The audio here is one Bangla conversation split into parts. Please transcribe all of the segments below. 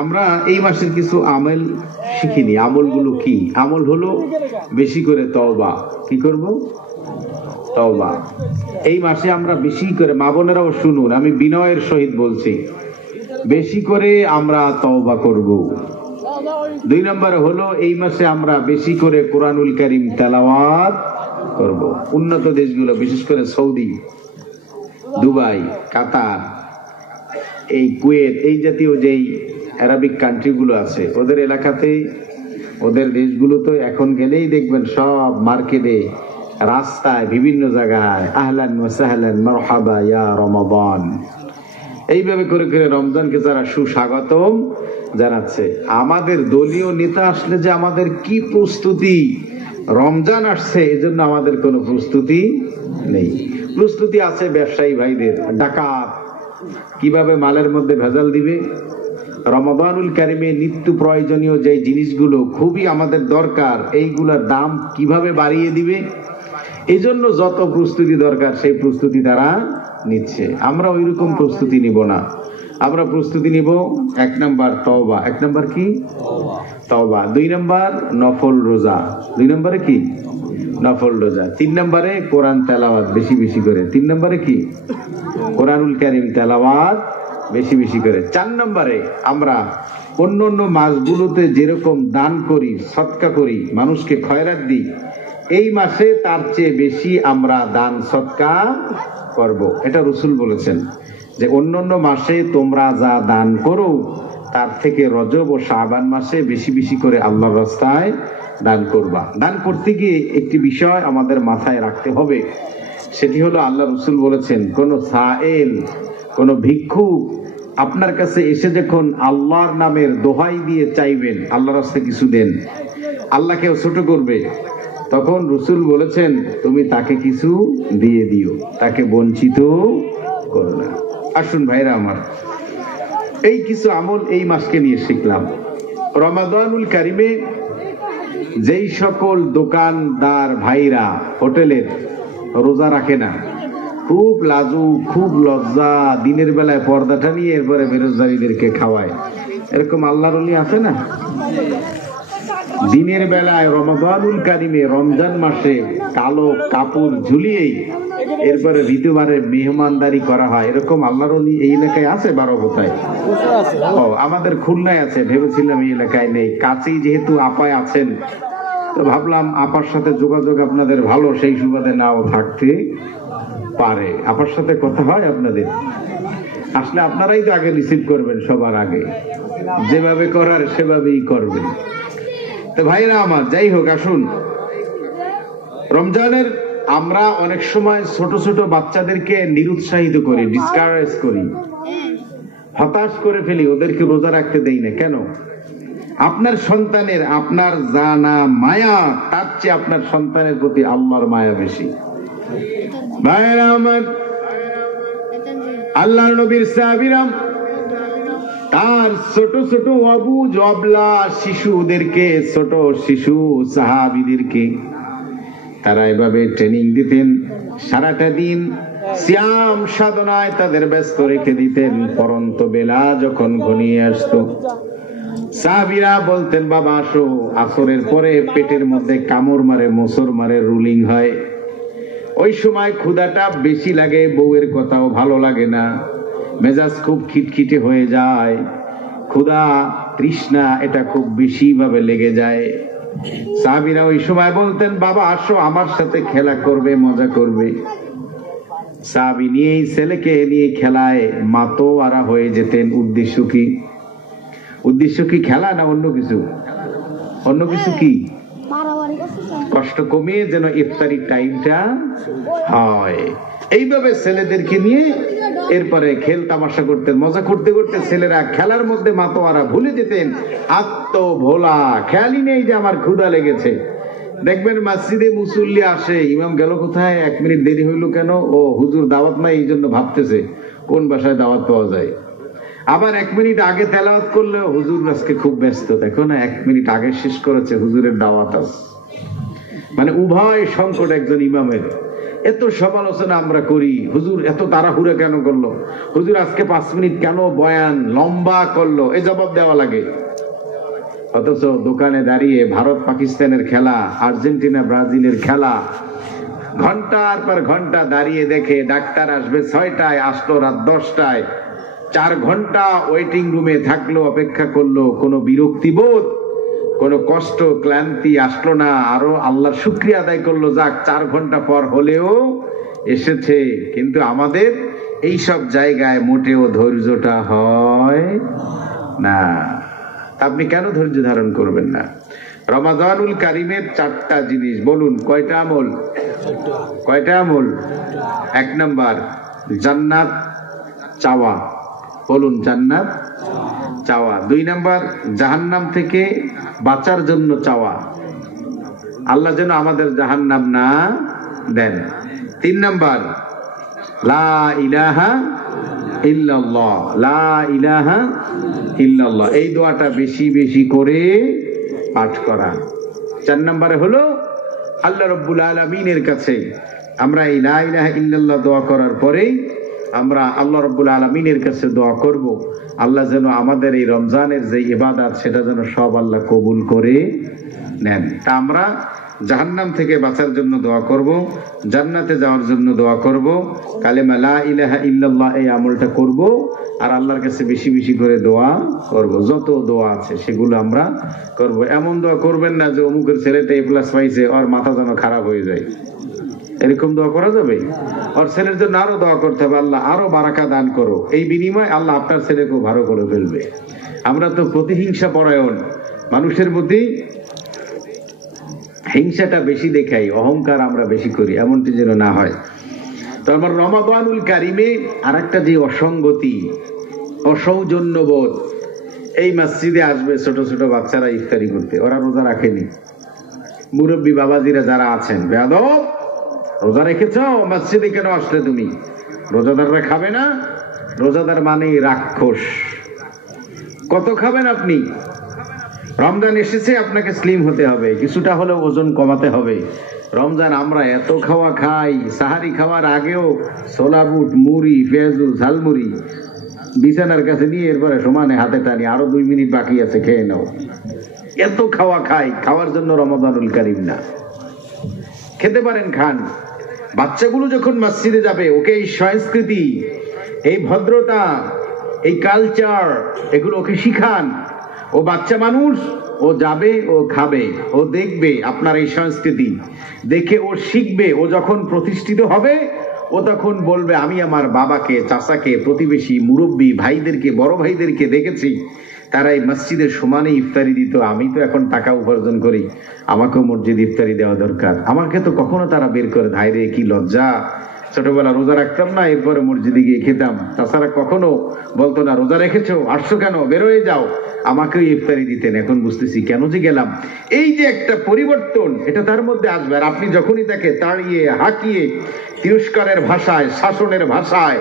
আমরা এই মাসের কিছু আমল শিখিনি। আমলগুলো কি? আমল হলো বেশি করে তওবা। কি করব? তওবা। এই মাসে আমরা বেশি করে, মা বোনেরাও শুনুন, আমি বিনয়ের সহিত বলছি, বেশি করে আমরা তওবা করব। 2 নম্বরে হলো এই মাসে আমরা বেশি করে কোরআনুল কারীম তেলাওয়াত করব। উন্নত দেশগুলো, বিশেষ করে সৌদি, দুবাই, কাতার, এই কুয়েত, এই জাতীয় যেই আরবিক কান্ট্রিগুলো আছে, ওদের এলাকাতে, ওদের দেশগুলোতে এখন গেলেই দেখবেন সব মার্কেটে, রাস্তায়, বিভিন্ন জায়গায় আহলান ওয়া সাহলান মারহাবা ইয়া রমাদান, এইভাবে করে করে রমজানকে যারা সুস্বাগতম জানাচ্ছে। আমাদের দলীয় নেতা আসলে যে আমাদের কি প্রস্তুতি, রমজান আসছে এজন্য আমাদের কোনো প্রস্তুতি নেই। প্রস্তুতি আছে ব্যবসায়ী ভাইদের, ডাকাত কিভাবে মালের মধ্যে ভেজাল দিবে, রমাদানুল কারিমে নিত্য প্রয়োজনীয় যে জিনিসগুলো খুবই আমাদের দরকার, এইগুলোর দাম কিভাবে বাড়িয়ে দিবে, এই জন্য যত প্রস্তুতি দরকার সেই প্রস্তুতি তারা নিচ্ছে। আমরা ওইরকম প্রস্তুতি নিব না। আমরা প্রস্তুতি নিব 1 নম্বর তওবা। 1 নম্বর কি? তওবা। 2 নম্বর নফল রোজা। 2 নম্বরে কি? নফল রোজা। 3 নম্বরে কোরআন তেলাওয়াত বেশি বেশি করে। 3 নম্বরে কি? কোরআনুল কারীম তেলাওয়াত বেশি বেশি করে। 4 নম্বরে আমরা অন্য অন্য মাসগুলোতে যেরকম দান করি, সদকা করি, মানুষকে খয়রাত দিই, এই মাসে তার চেয়ে বেশি আমরা দান সদকা করব। এটা রাসূল বলেছেন যে অন্যান্য মাসে তোমরা যা দান করো তার থেকে রজব ও শাবান মাসে বেশি বেশি করে আল্লাহর রাস্তায় দান করবা। দান করতে গিয়ে একটি বিষয় আমাদের মাথায় রাখতে হবে, সেটি হলো আল্লাহ রাসূল বলেছেন, কোন সায়েল, কোন ভিক্ষুক আপনার কাছে এসে যখন আল্লাহর নামের দোহাই দিয়ে চাইবেন আল্লাহর রাস্তায় কিছু দেন, আল্লাহকেও ছোট করবে, তখন রাসূল বলেছেন তুমি তাকে কিছু দিয়ে দিও, তাকে বঞ্চিত করো না। আসুন ভাইরা আমার, এই কিছু আমল এই মাসকে নিয়ে শিখলাম। রমাদানুল কারিমে যেই সকল দোকানদার ভাইরা হোটেলের রোজা রাখে না, খুব লাজু, খুব লজ্জা, দিনের বেলায় পর্দাটা নিয়ে এরপরে বেরোজগারীদেরকে খাওয়ায়, এরকম আল্লাহর ওলি আছে না? দিনের বেলায় রমাদানুল কারিমে, রমজান মাসে কালো কাপড় ঝুলিয়েই এরপরে ঋতুবারে মেহমানদারি করা হয়, এরকম আল্লাহর ওলি এই এলাকায় আছে? 12 কোথায়? ও, আমাদের খুলনায় আছে, ভেবেছিলাম এই এলাকায় নেই। কাছেই যেহেতু আপায় আছেন, তো ভাবলাম আপার সাথে যোগাযোগ আপনাদের ভালো, সেই সুবাদে নাও থাকতে পারে। আপার সাথে কথা হয় আপনাদের? আসলে আপনারাই তো আগে রিসিভ করবেন, সবার আগে যেভাবে করার সেভাবেই করবেন। তো ভাইরা আমার, যাই হোক, আসুন রমজানের আমরা অনেক সময় ছোট ছোট বাচ্চাদেরকে নিরুৎসাহিত করি, ডিসকারেজ করি, হতাশ করে ফেলি, ওদেরকে রোজা রাখতে দেই না। কেন? আপনার সন্তানের, আপনার জানা মায়া, তার চেয়ে আপনার সন্তানের প্রতি আল্লাহর মায়া বেশি। ভাইরা আমার, আল্লাহর নবীর সাহাবীরা তার ছোট ছোট অবুঝ অবলা শিশুদেরকে, ছোট শিশু সাহাবীদেরকে তারা এভাবে ট্রেনিং দিতেন, সারাটা দিন সিয়াম সাধনায় তাদের ব্যস্ত রেখে দিতেন। পরন্ত বেলা যখন ঘনিয়ে আসতো, সাহাবীরা বলতেন, বাবা আসো, আসরের পরে পেটের মধ্যে কামড় মারে, মোসর মারে, রুলিং হয়, ওই সময় ক্ষুধাটা বেশি লাগে, বউয়ের কথাও ভালো লাগে না, মেজাজ খুব খিটখিটে হয়ে যায়, ক্ষুধা তৃষ্ণা এটা খুব বেশি ভাবে লেগে যায়। সাহাবীরা ওই সময় বলতেন, বাবা আসো, আমার সাথে খেলা করবে, মজা করবে। সাহাবী নিয়ে, ছেলেকে নিয়ে খেলায় মাতোয়ারা হয়ে যেতেন। উদ্দেশ্য কি? উদ্দেশ্য কি খেলা না অন্য কিছু? অন্য কিছু কি? কষ্ট কমিয়ে যেন ইফতারির টাইমটা হয়। এইভাবে ছেলেদেরকে নিয়ে এরপরে খেল তামাশা করতেন, মজা করতে করতে ছেলেরা খেলার মধ্যে মাতোয়ারা ভুলে যেতেন, আত্ম ভোলা, খেয়ালই নেই যে আমার ক্ষুধা লেগেছে। দেখবেন মসজিদে মুসল্লি আসে, ইমাম গেল কোথায়, 1 মিনিট দেরি হইলো কেন, ও হুজুর দাওয়াত নাই, এই জন্য ভাবতেছে কোন বাসায় দাওয়াত পাওয়া যায়। আবার 1 মিনিট আগে তেলাওয়াত করলে হুজুর আজকে খুব ব্যস্ত, দেখো না 1 মিনিট আগে শেষ করেছে, হুজুরের দাওয়াত আছে। মানে উভয় সংকট একজন ইমামের। এত সমালোচনা আমরা করি, হুজুর এত তাড়াহুড়া কেন করলো, হুজুর আজকে 5 মিনিট কেন বয়ান লম্বা করলো, এই জবাব দেওয়া লাগে। অথচ দোকানে দাঁড়িয়ে ভারত পাকিস্তানের খেলা, আর্জেন্টিনা ব্রাজিলের খেলা ঘন্টার পর ঘন্টা দাঁড়িয়ে দেখে ডাক্তার আসবে 6টায়, আসলো রাত 10টায়, 4 ঘন্টা ওয়েটিং রুমে থাকলো, অপেক্ষা করলো, কোনো বিরক্তিবোধ, কোনো কষ্ট ক্লান্তি আসলো না, আরো আল্লাহর শুকরিয়া আদায় করলো, যাক 4 ঘন্টা পর হলেও এসেছে। কিন্তু আমাদের এই সব জায়গায় মোটেও ধৈর্যটা হয় না। আপনি কেন ধৈর্য ধারণ করবেন না? রমাদানুল কারিমের 4টা জিনিস বলুন, কয়টা আমল? কয়টা আমল? 1 নাম্বার জান্নাত চাওয়া, বলুন জান্নাত চাওয়া। 2 নাম্বার জাহান্নাম থেকে বাঁচার জন্য চাওয়া, আল্লাহ যেন আমাদের জাহান্নাম না দেন। 3 নাম্বার লা ইলাহা ইল্লাল্লাহ, লা ইলাহা ইল্লাল্লাহ, এই দোয়াটা বেশি বেশি করে পাঠ করা। 4 নম্বরে হলো আল্লাহ রাব্বুল আলামিনের কাছে আমরা এই লা ইলাহা ইল্লাল্লাহ দোয়া করার পরেই আমরা আল্লাহ রাব্বুল আলামিনের কাছে দোয়া করব, আল্লাহ যেন আমাদের এই রমজানের যে ইবাদত সেটা যেন সব আল্লাহ কবুল করে নেন। তা আমরা জাহান্নাম থেকে বাঁচার জন্য দোয়া করব, জান্নাতে যাওয়ার জন্য দোয়া করব, কালেমা লা ইলাহা ইল্লাল্লাহ এই আমলটা করব, আর আল্লাহর কাছে বেশি বেশি করে দোয়া করব। যত দোয়া আছে সেগুলো আমরা করব। এমন দোয়া করবেন না যে অমুকের ছেলেটা A+ পাইছে, ওর মাথা যেন খারাপ হয়ে যায়, এরকম দোয়া করা যাবে? ওর ছেলের জন্য আরো দোয়া করতে হবে, আল্লাহ আরো বারাকা দান করো, এই বিনিময়ে আল্লাহ আপনার ছেলেকেও ভালো করে ফেলবে। আমরা তো প্রতিহিংসা পরায়ণ, মানুষের প্রতি হিংসাটা বেশি দেখাই, অহংকার আমরা বেশি করি, এমনটি যেন না হয়। তো আমার রমাদানুল কারিমে আর একটা যে অসঙ্গতি, অসৌজন্যবোধ, এই মসজিদে আসবে ছোট ছোট বাচ্চারা ইফতারি করতে, ওরা রোজা রাখেনি। মুরব্বী বাবাজিরা যারা আছেন, বেয়াদব, রোজা রেখেছ, মসজিদে কেন আসলে তুমি? রোজাদাররা খাবে না? রোজাদার মানে রাক্ষস। কত খাবেন আপনি? রমজান এসেছে, আপনাকে স্লিম হতে হবে, কিছুটা হলেও ওজন কমাতে হবে। রমজান আমরা এত খাওয়া খাই, সাহারি খাওয়ার আগেও ছোলা বুট, মুড়ি, পেঁয়াজু, ঝালমুড়ি বিছানার কাছে নিয়ে এরপরে সমানে হাতে টানি, আরো 2 মিনিট বাকি আছে, খেয়ে নাও। এত খাওয়া খাই, খাওয়ার জন্য রমাদানুল কারিম না। খেতে পারেন, খান। বাচ্চাগুলো যখন মসজিদে যাবে, ওকে এই সংস্কৃতি, এই ভদ্রতা, এই কালচার, এগুলো ওকে শিখান। ও বাচ্চা মানুষ, ও যাবে, ও খাবে, ও দেখবে আপনার এই সংস্কৃতি, দেখে ও শিখবে। ও যখন প্রতিষ্ঠিত হবে, ও তখন বলবে, আমি আমার বাবাকে, চাচাকে, প্রতিবেশী, মুরব্বী ভাইদেরকে, বড় ভাইদেরকে দেখেছি, তারা এই মসজিদের সমানে ইফতারি দিত, আমি তো এখন টাকা উপার্জন করি, আমাকেও মসজিদে ইফতারি দেওয়া দরকার। আমাকে তো কখনো তারা বের করে, ধাই রে কি লজ্জা, ছোটবেলা রোজা রাখতাম না, এরপরে মসজিদে গিয়ে খেতাম, তাছাড়া কখনো বলতো না রোজা রেখেছো, আসছো কেন, বের হয়ে যাও, আমাকেও ইফতারি দিতেন। এখন বুঝতেছি কেন যে গেলাম। এই যে একটা পরিবর্তন, এটা তার মধ্যে আসবে। আর আপনি যখনই তাকে তাড়িয়ে, হাঁকিয়ে, তিরস্কারের ভাষায়, শাসনের ভাষায়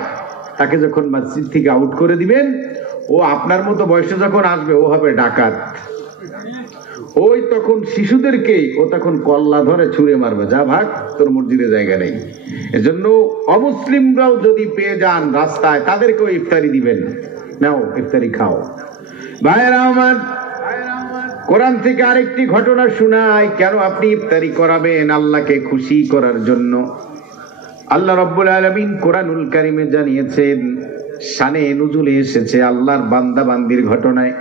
তাকে যখন মসজিদ থেকে আউট করে দিবেন, ও আপনার মতো বয়সে যখন আসবে, ও হবে ডাকাত। ওই তখন শিশুদেরকে ও তখন কল্লা ধরে ছুঁড়ে মারবে, যা ভাগ, তোর মসজিদে জায়গা নেই। এজন্য অমুসলিমরাও যদি পেয়ে যান রাস্তায়, তাদেরকেও ইফতারি দিবেন, নাও ইফতারি খাও। ভাইরা আমার, কোরআন থেকে আরেকটি ঘটনা শোনাই। কেন আপনি ইফতারি করাবেন? আল্লাহকে খুশি করার জন্য। আল্লাহ রাব্বুল আলামিন কোরআনুল কারীমে জানিয়েছেন, শানে নুজুলে এসেছে আল্লাহর বান্দা বান্দির ঘটনায়।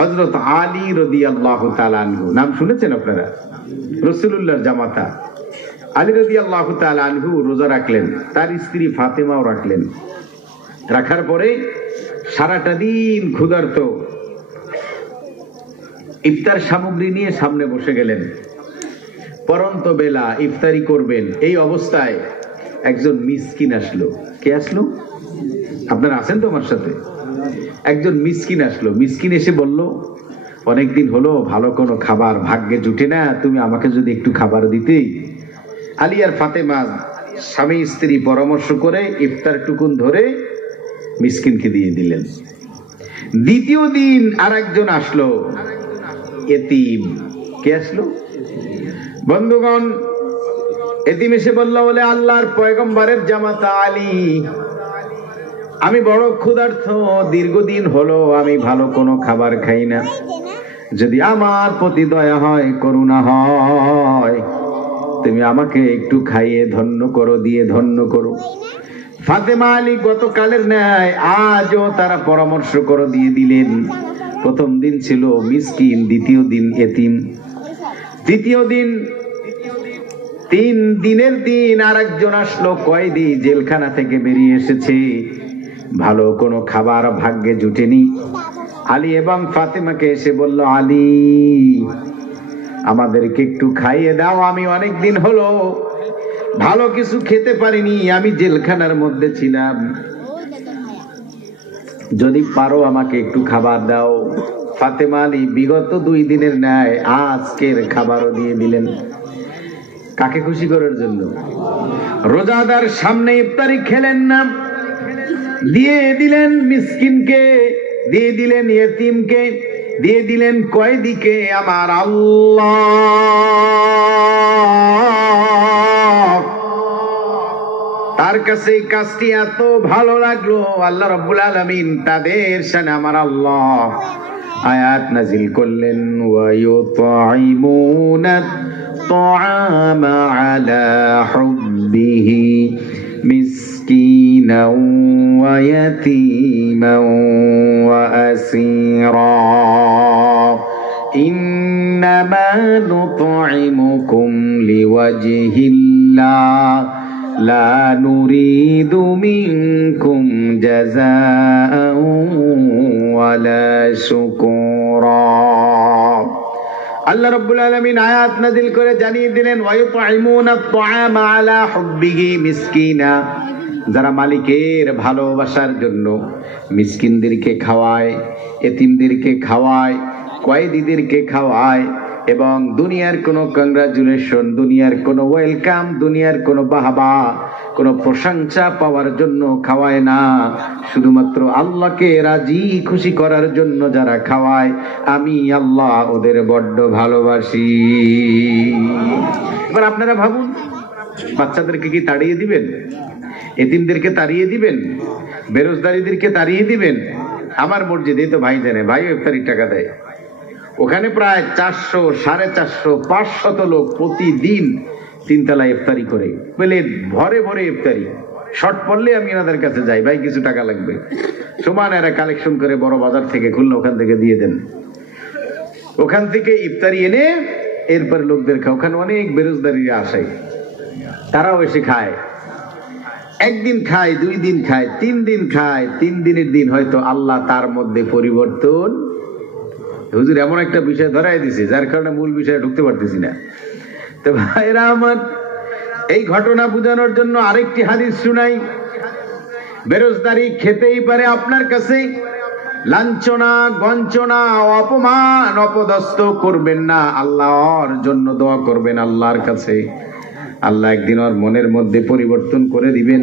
হযরত আলী রাদিয়াল্লাহু তাআলা আনহু, নাম শুনেছেন আপনারা? রাসূলুল্লাহর জামাতা আলী রাদিয়াল্লাহু তাআলা আনহু রোজা রাখলেন, তার স্ত্রী ফাতেমাও রাখলেন। রাখার পরে সারাটা দিন ক্ষুধার্ত, ইফতার সামগ্রী নিয়ে সামনে বসে গেলেন। পরন্ত বেলা, ইফতারি করবেন, এই অবস্থায় একজন মিসকিন আসলো। কে আসলো? আপনারা আছেন তো আমার সাথে? একজন মিসকিন আসলো। মিসকিন এসে বলল, অনেকদিন হলো ভালো কোনো খাবার ভাগ্যে জুটে না, তুমি আমাকে যদি একটু খাবার দিতেই। আলী আর ফাতেমা স্বামী স্ত্রী পরামর্শ করে ইফতার টুকুন ধরে মিসকিনকে দিয়ে দিলেন। দ্বিতীয় দিন আর একজন আসলো, এতিম। কে আসলো? বন্ধুগণ, এতিম এসে বলল, বলে আল্লাহর পয়গম্বরের জামাতা আলী, আমি বড় ক্ষুধার্ত, দীর্ঘদিন হলো আমি ভালো কোনো খাবার খাই না, যদি আমার প্রতি দয়া হয়, করুণা হয়, তুমি আমাকে একটু খাইয়ে ধন্য করো, দিয়ে ধন্য করো। ফাতেমা আলী গতকালের ন্যায় আজও তারা পরামর্শ করে দিয়ে দিলেন। প্রথম দিন ছিল মিসকিন, দ্বিতীয় দিন এতিম, তৃতীয় দিন 3 দিনের দিন আরেকজন আসলো, কয়েদি, জেলখানা থেকে বেরিয়ে এসেছে, ভালো কোনো খাবার ভাগ্যে জুটেনি। আলী এবং ফাতেমাকে এসে বলল, আলী, আমাদেরকে একটু খাইয়ে দাও, আমি অনেক দিন হলো ভালো কিছু খেতে পারিনি, আমি জেলখানার মধ্যে ছিলাম, যদি পারো আমাকে একটু খাবার দাও। ফাতেমা আলী বিগত 2 দিনের ন্যায় আজকের খাবারও দিয়ে দিলেন। কাকে খুশি করার জন্য? রোজাদার সামনে ইফতারি খেলেন না, দিয়ে দিলেন মিসকিনকে, দিয়ে দিলেন ইয়েতিমকে, দিয়ে দিলেন কয়েদিকে। আমার আল্লাহ, তার কাছে এই কাজটি এত ভালো লাগলো, আল্লাহ রাব্বুল আলামিন তাদের শানে আমার আল্লাহ আয়াত নাজিল করলেন, ওয়া ইউতাইমুনা الطعام على حبه مسكينا ويتيما وأسيرا إنما نطعمكم لوجه الله لا نريد منكم جزاء ولا شكورا। আল্লাহ রাব্বুল আলামিন আয়াত নাযিল করে জানিয়ে দিলেন, ওয়া ইউতাইমুনা আত-তাআমা আলা হুব্বিহি মিসকিনা, যারা মালিকের ভালোবাসার জন্য মিসকিনদেরকে খাওয়ায়, এতিমদেরকে খাওয়ায়, কয়েদিদেরকে খাওয়ায়, এবং দুনিয়ার কোনো কংগ্রাচুলেশন, দুনিয়ার কোনো ওয়েলকাম, দুনিয়ার কোনো বাহবা, কোনো প্রশংসা পাওয়ার জন্য খাওয়ায় না, শুধুমাত্র আল্লাহকে রাজি খুশি করার জন্য যারা খাওয়ায়, আমি আল্লাহ ওদের বড্ড ভালোবাসি। এবার আপনারা ভাবুন, বাচ্চাদেরকে কি তাড়িয়ে দিবেন? এতিমদেরকে তাড়িয়ে দিবেন? বেরোজগারীদেরকে তাড়িয়ে দিবেন? আমার মসজিদে তো ভাই জানে, ভাই ইফতারির টাকা দেয়, ওখানে প্রায় 400, 450, 500 লোক প্রতিদিন 3 তলায় ইফতারি করে, প্লেট ভরে ভরে ইফতারি। শর্ট পড়লে আমি এনাদের কাছে যাই, ভাই কিছু টাকা লাগবে, সমান এরা কালেকশন করে বড় বাজার থেকে খুললে ওখান থেকে দিয়ে দেন, ওখান থেকে ইফতারি এনে এরপরে লোকদের খায়। ওখানে অনেক বেরোজগারীরা আসে, তারাও এসে খায়, 1 দিন খায়, 2 দিন খায়, 3 দিন খায়। 3 দিনের দিন হয়তো আল্লাহ তার মধ্যে পরিবর্তন, হুজুর এমন একটা বিষয় ধরাই দিছে যার কারণে মূল বিষয়ে ঢুকতে পারতেছি না। তো ভাইরা আমার, এই ঘটনা বোঝানোর জন্য আরেকটি হাদিস শুনাই। বেরোজগারি খেতেই পারে আপনার কাছে, লাঞ্ছনা, গঞ্চনা, অপমান, অপদস্থ করবেন না, আল্লাহর জন্য দোয়া করবেন আল্লাহর কাছে, আল্লাহ একদিন ওর মনের মধ্যে পরিবর্তন করে দিবেন।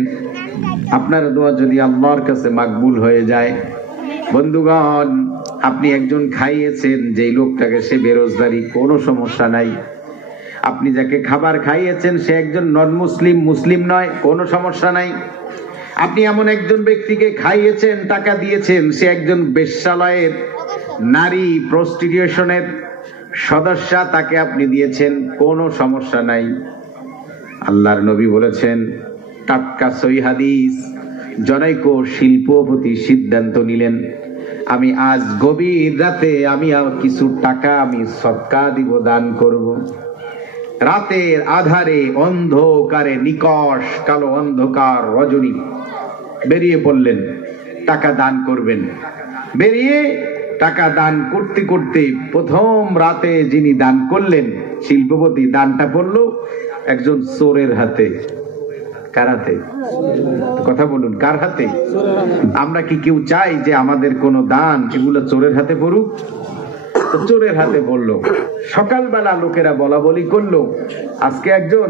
আপনার দোয়া যদি আল্লাহর কাছে মাকবুল হয়ে যায়, বন্ধুগণ, আপনি একজন খাইয়েছেন, যেই লোকটাকে, সে বেরোজগারি, কোনো সমস্যা নাই। আপনি যাকে খাবার খাইয়েছেন সে একজন নন মুসলিম, মুসলিম নয়, কোনো সমস্যা নাই। আপনি এমন একজন ব্যক্তিকে খাইয়েছেন, টাকা দিয়েছেন, সে একজন বেশ্যালয়ের নারী, প্রস্টিটিউশনের সদস্যা, তাকে আপনি দিয়েছেন, কোনো সমস্যা নাই। আল্লাহর নবী বলেছেন, টাটকা সহিহ হাদিস, জনৈক শিল্পপতি সিদ্ধান্ত নিলেন, আমি আজ গভীর রাতে আমি কিছু টাকা আমি সদকা দিব, দান করব। রাতের আধারে, অন্ধকারে, নিকষ কালো অন্ধকার রজনী, বেরিয়ে পড়লেন, টাকা দান করবেন। বেরিয়ে টাকা দান করতে করতে প্রথম রাতে যিনি দান করলেন, শিল্পপতি, দানটা পড়লো একজন চোরের হাতে। কার হাতে? কথা বলুন, কার হাতে? আমরা কি কেউ চাই যে আমাদের কোন দান এগুলো চোরের হাতে পড়ুক? তো চোরের হাতে পড়লো। সকালবেলা লোকেরা বলা বলি করলো, আজকে একজন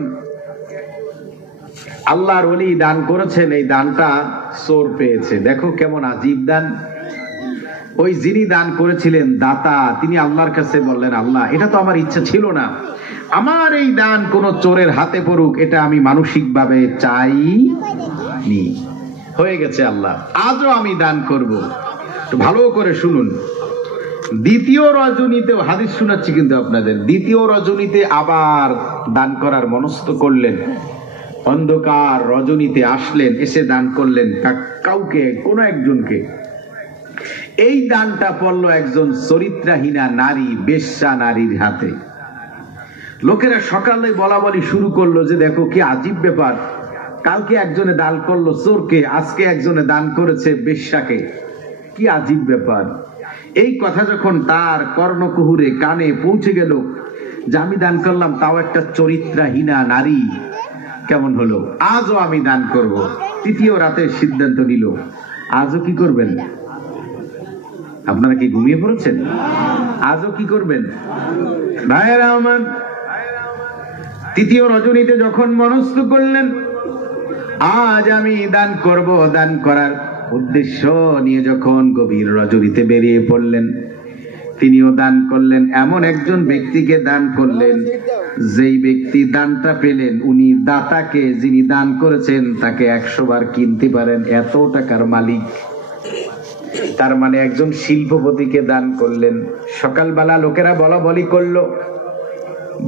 আল্লাহর ওলি দান করেছেন, এই দানটা চোর পেয়েছে, দেখো কেমন আজীব দান। ওই যিনি দান করেছিলেন দাতা, তিনি আল্লাহর কাছে বললেন, আল্লাহ এটা তো আমার ইচ্ছা ছিল না, আমার এই দান কোন চোরের হাতে পড়ুক, এটা আমি মানসিকভাবে চাইনি, হয়ে গেছে আল্লাহ, আজও আমি দান করব। ভালো করে শুনুন, দ্বিতীয় রজনীতেও, হাদিস শোনাচ্ছি কিন্তু আপনাদের, দ্বিতীয় রজনীতে আবার দান করার মনস্থ করলেন। অন্ধকার রজনীতে আসলেন, এসে দান করলেন কাউকে, কোন একজনকে। এই দানটা পড়লো একজন চরিত্রহীনা নারী, বেশ্যা নারীর হাতে। লোকেরা সকালে বলা বলি শুরু করলো যে দেখো কি আজীব ব্যাপার, কালকে একজনে দান করলো চোরকে, আজকে একজনে দান করেছে বেশ্যাকে, কি আজীব ব্যাপার। এই কথা যখন তার কর্ণকুহুরে কানে পৌঁছে গেল যে আমি দান করলাম, তাও একটা চরিত্রহীনা নারী, কেমন হলো, আজও আমি দান করব। তৃতীয় রাতে সিদ্ধান্ত নিল, আজও কি করবেন? আপনারা কি ঘুমিয়ে পড়েছেন? আজও কি করবেন ভাইয়েরা আমার? তৃতীয় রজনীতে যখন মনস্থ করলেন আজ আমি দান করব, দান করার উদ্দেশ্য নিয়ে যখন গভীর রজনীতে বেরিয়ে পড়লেন, তিনিও দান করলেন। এমন একজন ব্যক্তিকে দান করলেন, যেই ব্যক্তি দানটা পেলেন উনি দাতাকে, যিনি দান করেছেন তাকে 100 বার কিনতে পারেন, এত টাকার মালিক। তার মানে একজন শিল্পপতিকে দান করলেন। সকালবেলা লোকেরা বলা বলি করলো,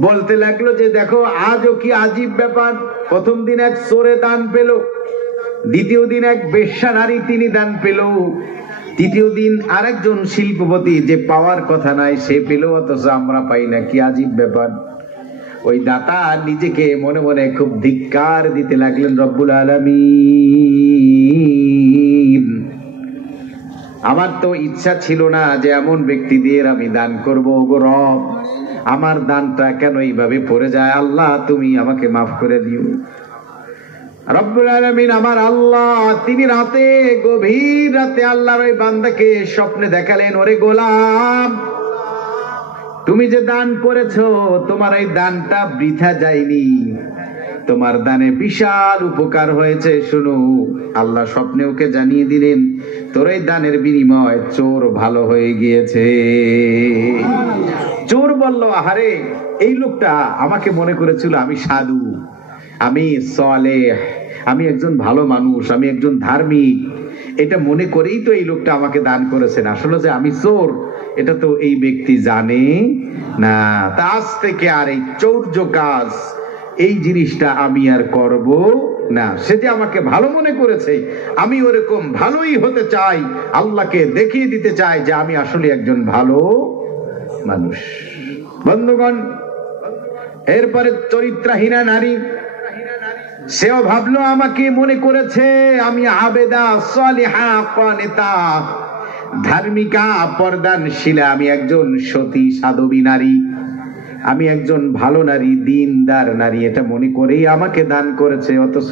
বলতে লাগলো যে দেখো আজও কি আজীব ব্যাপার, প্রথম দিন এক চোরে দান পেল, দ্বিতীয় দিন এক বেশ্যা নারী তিনি দান পেল, তৃতীয় দিন আরেকজন শিল্পপতি যে পাওয়ার কথা নাই সে পেল, অথচ আমরা পাই না, কি আজীব ব্যাপার। ওই দাতা নিজেকে মনে মনে খুব ধিক্কার দিতে লাগলেন, রব্বুল আলামিন, আমার তো ইচ্ছা ছিল না যে এমন ব্যক্তিদের আমি দান করব, গো রব, আমার দানটা কেন এইভাবে পড়ে যায়, আল্লাহ তুমি আমাকে মাফ করে দিও। রব্বুল আলামিন আমার আল্লাহ, তিনি রাতে, গভীর রাতে আল্লাহর ওই বান্দাকে স্বপ্নে দেখালেন, ওরে গোলাম, তুমি যে দান করেছো তোমার এই দানটা বৃথা যায়নি, তোমার দানে বিশাল উপকার হয়েছে। শুনো, আল্লাহ স্বপ্নে ওকে জানিয়ে দিলেন তোর এই দানের বিনিময় চোর ভালো হয়ে গিয়েছে। চোর বলল, আহারে এই লোকটা আমাকে মনে করেছিল আমি সাধু, আমি সালেহ, আমি একজন ভালো মানুষ, আমি একজন ধার্মিক, এটা মনে করেই তো এই লোকটা আমাকে দান করেছেন, আসলে যে আমি চোর এটা তো এই ব্যক্তি জানে না। তা আজ থেকে আর এই চৌর্য কাজ, এই জিনিসটা আমি আর করব না। সে যে আমাকে ভালো মনে করেছে, আমি ওরকম ভালোই হতে চাই, আল্লাহকে দেখিয়ে দিতে চাই যে আমি আসলে একজন ভালো মানুষ। বন্ধুগণ, এরপরে চরিত্রহীনা নারী, সেও ভাবলো আমাকে মনে করেছে আমি আবেদা, সালিহা, কানিতা, ধার্মিকা, পর্দানশীলা, আমি একজন সতী সাধবী নারী, আমি একজন ভালো নারী, দিনদার নারী, এটা মনে করেই আমাকে দান করেছে, অথচ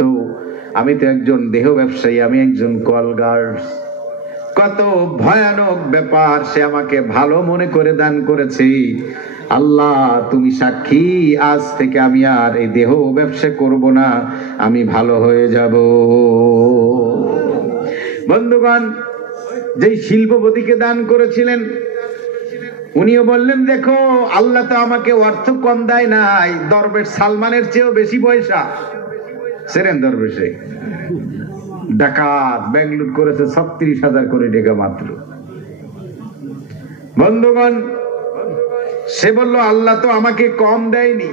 আমি তো একজন দেহ ব্যবসায়ী, আমি একজন কলগার্স। কত ভয়ানক ব্যাপার, সে আমাকে ভালো মনে করে দান করেছে। আল্লাহ তুমি সাক্ষী, আজ থেকে আমি আর এই দেহ ব্যবসা করব না, আমি ভালো হয়ে যাব। বন্ধুগণ, যেই শিল্পপতিকে দান করেছিলেন উনিও বললেন, দেখো আল্লাহ তো আমাকে অর্থ কম দেয় নাই, দরবেশ সালমানের চেয়েও বেশি পয়সা। সেরেন দরবেশে ডাকাত ব্যাংক লুট করেছে 36,000 কোটি টাকা মাত্র। বন্ধুগণ, সে বলল আল্লাহ তো আমাকে কম দেয়নি,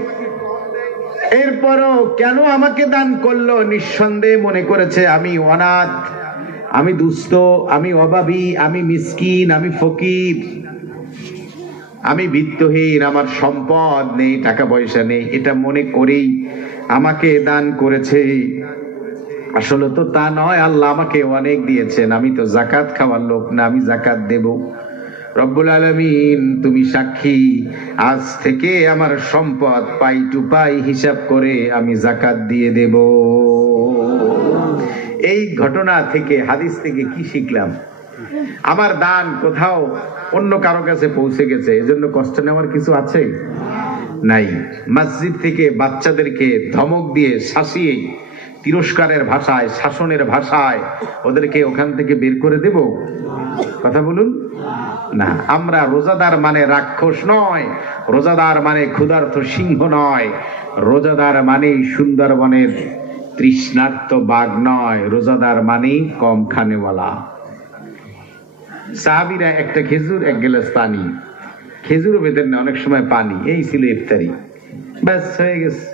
এরপরও কেন আমাকে দান করলো? নিঃসন্দেহে মনে করেছে আমি অনাথ, আমি দুস্থ, আমি অভাবী, আমি মিসকিন, আমি ফকির, আমি বিত্তহীন, আমার সম্পদ নেই, টাকা পয়সা নেই, এটা মনে করেই আমাকে দান করেছে। আসলে তো তা নয়, আল্লাহ আমাকে অনেক দিয়েছেন, আমি তো যাকাত খাওয়ার লোক না, আমি যাকাত দেব। রব্বুল আলামিন তুমি সাক্ষী, আজ থেকে আমার সম্পদ পাই টু পাই হিসাব করে আমি যাকাত দিয়ে দেব। এই ঘটনা থেকে, হাদিস থেকে কি শিখলাম? আমার দান কোথাও অন্য কারো কাছে পৌঁছে গেছে, এজন্য কষ্ট নেওয়ার কিছু আছে নাই। মসজিদ থেকে বাচ্চাদেরকে ধমক দিয়ে, শাসিয়ে, তিরস্কারের ভাষায়, শাসনের ভাষায় ওদেরকে ওখান থেকে বের করে দেব? কথা বলুন। না, আমরা রোজাদার মানে রাক্ষস নয়, রোজাদার মানে ক্ষুধার্ত সিংহ নয়, রোজাদার মানে সুন্দরবনের তৃষ্ণার্ত বাঘ নয়, রোজাদার মানে কম খানেওয়ালা। সাহাবীরা একটা খেজুর, এক গ্লাস পানি, খেজুর বেতেন না, অনেক সময় পানি, এই ছিল ইফতারি, ব্যাস হয়ে গেছে।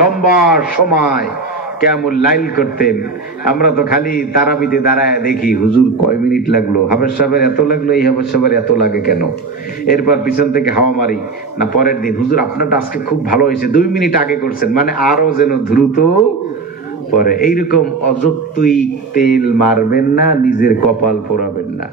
লম্বা সময় কেমন লাইল করতেন, আমরা তো খালি তারাবিতে দাঁড়ায় দেখি হুজুর কয় মিনিট লাগলো, হাফেজ সাহেবের এত লাগলো, এই হাফেজ সাহেবের এত লাগে কেন, এরপর পিছন থেকে হাওয়া মারি না, পরের দিন হুজুর আপনারটা আজকে খুব ভালো হয়েছে, 2 মিনিট আগে করছেন, মানে আরো যেন দ্রুত পরে। এইরকম অযৌক্তিক তেল মারবেন না, নিজের কপাল পোড়াবেন না।